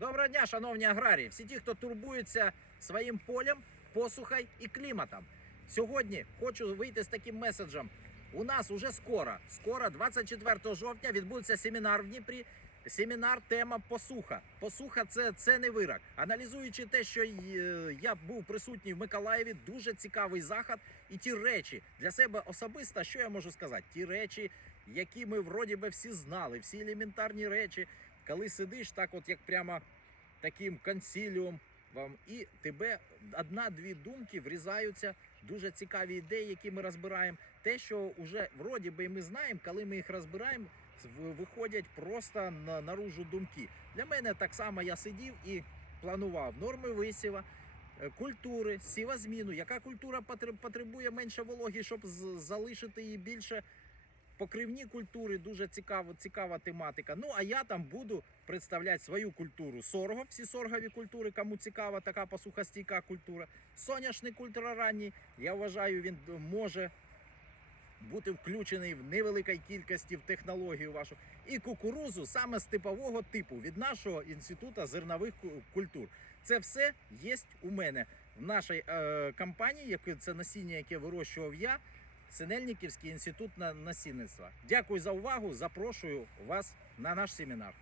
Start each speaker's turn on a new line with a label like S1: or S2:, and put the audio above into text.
S1: Доброго дня, шановні аграрії, всі ті, хто турбується своїм полем, посухою і кліматом. Сьогодні хочу вийти з таким меседжем. У нас уже скоро, скоро, 24 жовтня, відбудеться семінар в Дніпрі. Семінар тема посуха. Посуха це, це не вирок. Аналізуючи те, що е, я був присутній в Миколаєві, дуже цікавий захід. І ті речі для себе особисто, що я можу сказати? Ті речі, які ми вроді би всі знали, всі елементарні речі, коли сидиш так, от як прямо таким консиліум вам, і тебе одна-дві думки врізаються, дуже цікаві ідеї, які ми розбираємо. Те, що вже вроді би ми знаємо, коли ми їх розбираємо, виходять просто на, наружу думки. Для мене так само я сидів і планував норми висіва. е, Культури, сівозміну, яка культура потр- потребує менше вологи, щоб залишити її більше покривні культури, дуже цікава, цікава тематика. Ну а я там буду представляти свою культуру сорго, всі соргові культури, кому цікава така посухостійка культура. Соняшник ультраранній, я вважаю, він може бути включений в невеликій кількості в технологію вашу. І кукурузу саме з типового типу від нашого інституту зернових культур. Це все є у мене в нашій е, компанії, це насіння, яке вирощував я. Синельниківський інститут на насінництва. Дякую за увагу. Запрошую вас на наш семінар.